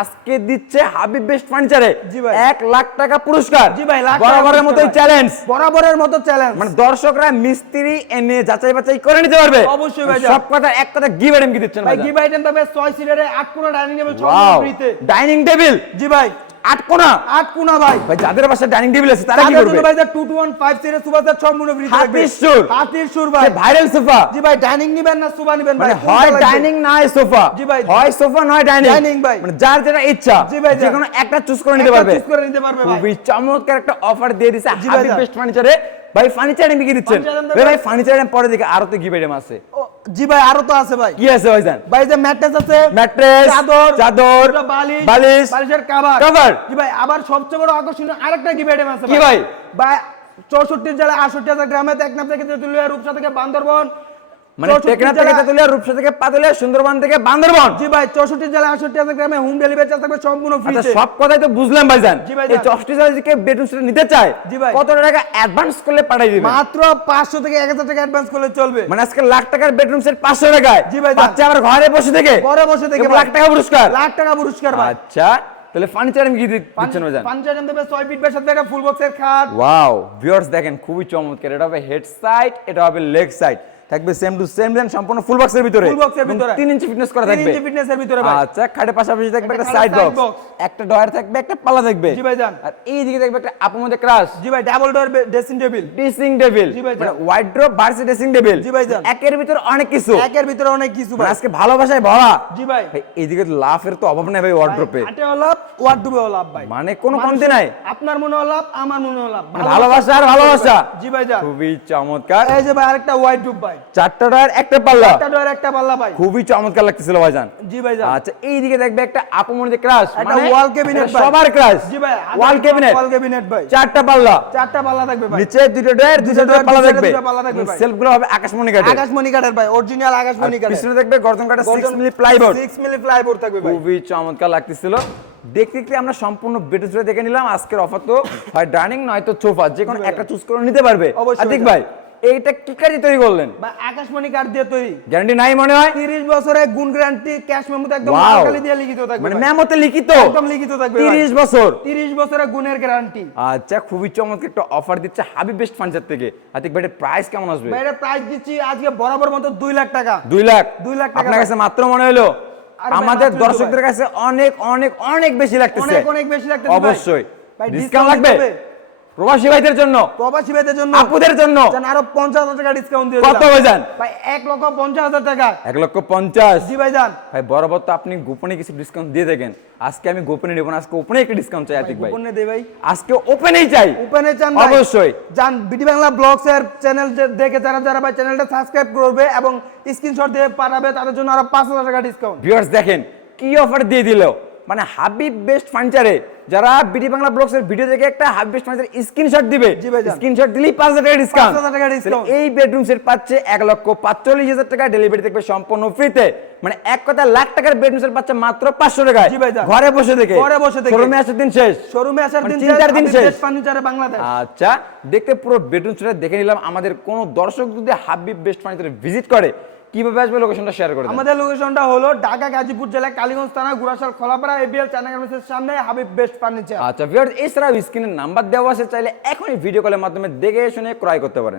আজকে দিচ্ছে হাবিব বেস্ট ফার্নিচারে জি ভাই। 1 লাখ টাকা পুরস্কার। জি ভাই, লাখ টাকা বরাবরের মতোই পুরস্কার ভাই। চ্যালেঞ্জ, বরাবরের মতো চ্যালেঞ্জ। মানে দর্শকরা মিস্ত্রি এনে যাচাই বাছাই করে নিতে পারবে। অবশ্যই ভাই। সব কথা এক কথা গিভ আইটেম কি দিচ্ছেন ভাই ভাই? গিভ আইটেম তবে 6 সিটারে 8 কোণা ডাইনিং টেবিল সব ওয়াও, ফ্রিতে। ডাইনিং টেবিল জি ভাই, 8 কোণা। 8 কোণা ভাই। ভাই যাদের বাসায় ডাইনিং টেবিল আছে তারা কি তাদের করবে? জন্য ভাই 215 সিটার সোফা সেট সব মনে ফ্রিতে থাকবে। হাতির সুর। হাতির সুর ভাই। ভাইরাল সোফা, জি ভাই, ডাইনিং নিবেন না সোফা নিবেন ভাই? মানে কোনটা হয় লাগবে? ডাইনিং নয় সোফা। জি ভাই। হয় সোফা নয় ডাইনিং। ডাইনিং ভাই। মানে যার যেটা ইচ্ছা জি ভাই, যে কোনো একটা চুজ করে নিতে একটা পারবে। চুজ করে নিতে পারবে ভাই। খুবই চমৎকার একটা অফার দিয়ে দিছে জি ভাই, হাবিব ভাই। বেস্ট ফার্নিচারে। ভাই ফার্নিচার আইটেম কি দিচ্ছেন? ফার্নিচার আইটেম ভাই ভাই ফার্নিচার আইটেম পরে দেখে আরো তো গিভ আইটেম আছে। ও, জি ভাই, আরো তো আছে ভাই। কি আছে ভাইজান? ভাই যে ম্যাট্রেস আছে, ম্যাট্রেস, চাদর, দুটো বালিশ, বালিশ, বালিশের কভার। কভার। জি ভাই, আবার সবচেয়ে বড় আকর্ষণীয় আরেকটা গিভ আইটেম আছে কি ভাই? ভাই 64 জেলা 68,000 গ্রামে টেকনাফ থেকে তেতুলিয়া, রূপসা থেকে বান্দরবন। মানে 64 টেকনাফ থেকে জেলা- তেতুলিয়া, রূপসা থেকে পাতুলিয়া, সুন্দরবন থেকে বান্দরবন। জি ভাই, 64 জেলা 68,000 গ্রামে হোম ডেলিভারি চার্জ থাকবে সম্পূর্ণ আচ্ছা ফ্রিতে। সব কথাই তো বুঝলাম ভাইজান। জি ভাই, এই যান। 64 সাইজকে বেডরুম সেট নিতে চায়, জি ভাই। কত টাকা অ্যাডভান্স করলে পাঠিয়ে দিবেন? মাত্র 500 থেকে 1000 টাকা অ্যাডভান্স করলে চলবে। মানে আজকে লাখ টাকার বেডরুম সেট 500 টাকায়। জি ভাই, যান। বাচ্চা আবার ঘরে বসে থেকে, ঘরে বসে থেকে এবং ভাই। লাখ টাকা পুরস্কার। লাখ টাকা পুরস্কার ভাই। আচ্ছা তাহলে ফার্নিচার আমি কি দিচ্ছেন ভাইজান? ফার্নিচার আইটেম দেবে 6 ফিট বাই 7 ফিট ফুল বক্সের খাট। ওয়াও ভিউয়ার্স দেখেন খুবই চমৎকার। এটা হবে হেড সাইড, এটা হবে লেগ সাইড, থাকবে সেম টু সেম ডিজাইন, সম্পূর্ণ ফুল বক্সের ভিতরে। ফুল বক্সের ভিতরে 3 ইঞ্চি ফিটনেস করা 3 থাকবে। ইঞ্চি ফিটনেসের ভিতরে ভাই। আচ্ছা খাটের পাশাপাশি থাকবে একটা একটা সাইড side বক্স, box। একটা ডয়ার থাকবে, একটা পাল্লা থাকবে। জি ভাই, যান। আর এই দিকে থাকবে একটা আপুর মধ্যে ক্রাশ জি ভাই, double door dressing table. Dressing table, জি ভাই, মানে যান। Wardrobe versus dressing table. জি ভাই, যান। একের ভিতর অনেক কিছু, একের ভিতরে অনেক কিছু মানে ভাই। আজকে ভালোবাসায় ভরা। জি ভাই। ভাই এইদিকে লাফের তো অভাব নাই ভাই ওয়ার্ড্রোবে, হাটে লাভ, ওয়ার্ডরোবে লাভ ভাই। মানে কোনো কমতি নাই। আপনার মনে লাভ, আমার মনে লাভ। মানে ভালোবাসা আর ভালোবাসা। জি ভাই, যান। খুবই চমৎকার। এই যে ভাই আরেকটা ওয়ার্ডরোব ভাই। 4টা ডয়ার একটা পাল্লা, একটা ডোর একটা পাল্লা ভাই। খুবই চমৎকার লাগতেছিল ভাইজান। জি ভাই, যান। আচ্ছা এইদিকে দেখবে একটা আপু মনে ক্রাশ, একটা ওয়াল ক্যাবিনেট ভাই। সবার ক্রাশ। জি ভাই, ওয়াল ক্যাবিনেট, ওয়াল ক্যাবিনেট ভাই। 4টা পাল্লা, 4টা পাল্লা থাকবে ভাই। নিচে দুটো ডয়ার, দুটো দুটো ডয়ার পাল্লা দুটো থাকবে। দুটো পাল্লা থাকবে ভাই। সেলফগুলো হবে আকাশমণি কাঠের। আকাশমণি কাঠের ভাই, অরিজিনাল আকাশমণি কাঠের। পিছনে দেখবে গর্জন কাঠের 6 মিলি প্লাইবোর্ড। 6 মিলি প্লাইবোর্ড থাকবে ভাই। খুবই চমৎকার লাগতেছিল। দেখতে দেখতে আমরা সম্পূর্ণ বেডরুম জুড়ে দেখে নিলাম। আজকের অফার তো হয় ডাইনিং নয়তো সোফা, যে কোনো একটা চুজ করে নিতে পারবে। অবশ্যই আতিক ভাই। ভাই এইটা কি কাজে তৈরি করলেন? ভাই আকাশমণি কাঠ দিয়ে তৈরি। গ্যারান্টি নাই মনে হয়? 30 বছরের গুণ গ্যারান্টি, ক্যাশ মেমোতে একদম Wow! মার্কালি দিয়ে লিখিত থাকবে মানে ভাই। মেমোতে লিখিত একদম লিখিত থাকবে ভাই। 30 বছর। 30 বছরের গুণের গ্যারান্টি। আচ্ছা খুবই চমৎকার একটা অফার দিচ্ছে হাবিব বেস্ট ফার্নিচার থেকে। আতিক ভাই এর প্রাইস কেমন আসবে? ভাই এর প্রাইস দিচ্ছি আজকে বরাবর মতো 2 লাখ টাকা। 2 লাখ। 2 লাখ টাকা আপনার ভাই। কাছে মাত্র মনে হলো? আরে ভাই, আমাদের মাত্রই তো দর্শকদের ভাই। কাছে অনেক অনেক অনেক বেশি লাগতেছে। অনেক অনেক বেশি লাগতেছে ভাই। অবশ্যই ভাই ডিসকাউন্ট লাগবে প্রবাসী ভাইদের জন্য, প্রবাসী ভাইদের জন্য, আপুদের জন্য জান আরো 50,000 টাকা ডিসকাউন্ট দিয়ে কত দিলাম। ভাইজান? ভাই 1,50,000 টাকা। 1,50,000। জি ভাই, যান। ভাই বরাবর তো আপনি গোপনে কিছু ডিসকাউন্ট দিয়ে থাকেন, আজকে আমি গোপনে নেব না, আজকে ওপেনে একটা ডিসকাউন্ট চাই আতিক ভাই। গোপনে দে ভাই। আজকে ওপেনেই চাই। ওপেনে চান ভাই? অবশ্যই। জান বিডি বাংলা ব্লগস এর চ্যানেল দেখে যারা যারা ভাই চ্যানেলটা সাবস্ক্রাইব করবে এবং স্ক্রিনশট দিয়ে পাঠাবে তাদের জন্য আরো 5,000 টাকা ডিসকাউন্ট। ভিউয়ার্স দেখেন কি অফার দিয়ে দিল, মানে হাবিব বেস্ট ফার্নিচারে যারা বিডি বাংলা ব্লগস এর ভিডিও দেখে একটা হাবিব বেস্ট ফার্নিচার স্ক্রিনশট দিবে, জি ভাই, যান। স্ক্রিনশট দিলেই 5,000 টাকা ডিসকাউন্ট। 5,000 টাকা ডিসকাউন্ট। এই বেডরুম সেট পাচ্ছে 1,45,000 টাকা, ডেলিভারি থাকবে সম্পূর্ণ ফ্রিতে। মানে এক কথা লাখ টাকার বেডরুম সেট পাচ্ছে মাত্র 500 টাকায়। জি ভাই, যান। ঘরে বসে থেকে, ঘরে বসে থেকে। শোরুমে আসার দিন শেষ, শোরুমে আসার মানে দিন 3-4 দিন শেষ। ফার্নিচারে বাংলাদেশ। আচ্ছা দেখতে পুরো বেডরুম সেটটা দেখে নিলাম। আমাদের কোন দর্শক যদি হাবিব বেস্ট ফার্নিচারে ভিজিট করে কিভাবে আসবে লোকেশনটা শেয়ার করে দেন। আমাদের লোকেশনটা হলো ঢাকা গাজীপুর জেলা কালীগঞ্জ থানা গুরাশাল খোলাপাড়া এবিএল চায়না গার্মেন্টসের সামনে হাবিব বেস্ট ফার্নিচার। আচ্ছা ভিউয়ার্স এছাড়াও স্ক্রিনে নাম্বার দেওয়া আছে, চাইলে এখনই ভিডিও কলের মাধ্যমে দেখে শুনে ক্রয় করতে পারেন।